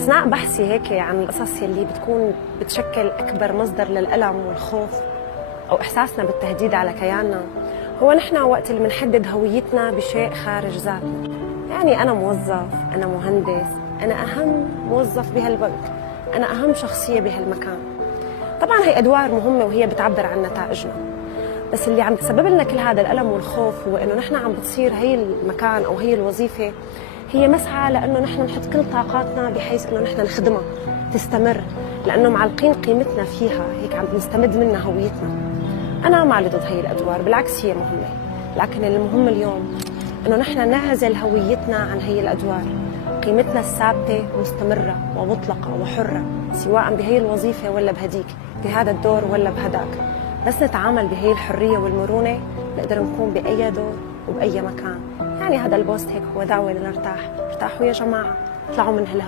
أثناء بحثي هيك عن القصص يلي بتكون بتشكل أكبر مصدر للألم والخوف أو إحساسنا بالتهديد على كياننا، هو نحن وقت اللي بنحدد هويتنا بشيء خارج ذاتنا. يعني أنا موظف، أنا مهندس، أنا أهم موظف بهالبنك، أنا أهم شخصية بهالمكان. طبعاً هي أدوار مهمة وهي بتعبر عن نتائجنا، بس اللي عم بسبب لنا كل هذا الألم والخوف هو إنه نحن عم بتصير هي المكان أو هي الوظيفة هي مسعى لأنه نحن نحط كل طاقاتنا بحيث إنه نحن نخدمها تستمر، لأنه معلقين قيمتنا فيها، هيك عم نستمد منها هويتنا. أنا ما ضد هي الأدوار، بالعكس هي مهمة، لكن المهم اليوم إنه نحن نعزل هويتنا عن هي الأدوار. قيمتنا الثابتة مستمرة ومطلقة وحرة، سواء بهي الوظيفة ولا بهديك، بهذا الدور ولا بهداك. بس نتعامل بهي الحرية والمرونة نقدر نكون بأي دور وبأي مكان. يعني هذا البوست هيك هو دعوة لنرتاح. ارتاحوا يا جماعة، اطلعوا من هالهوية.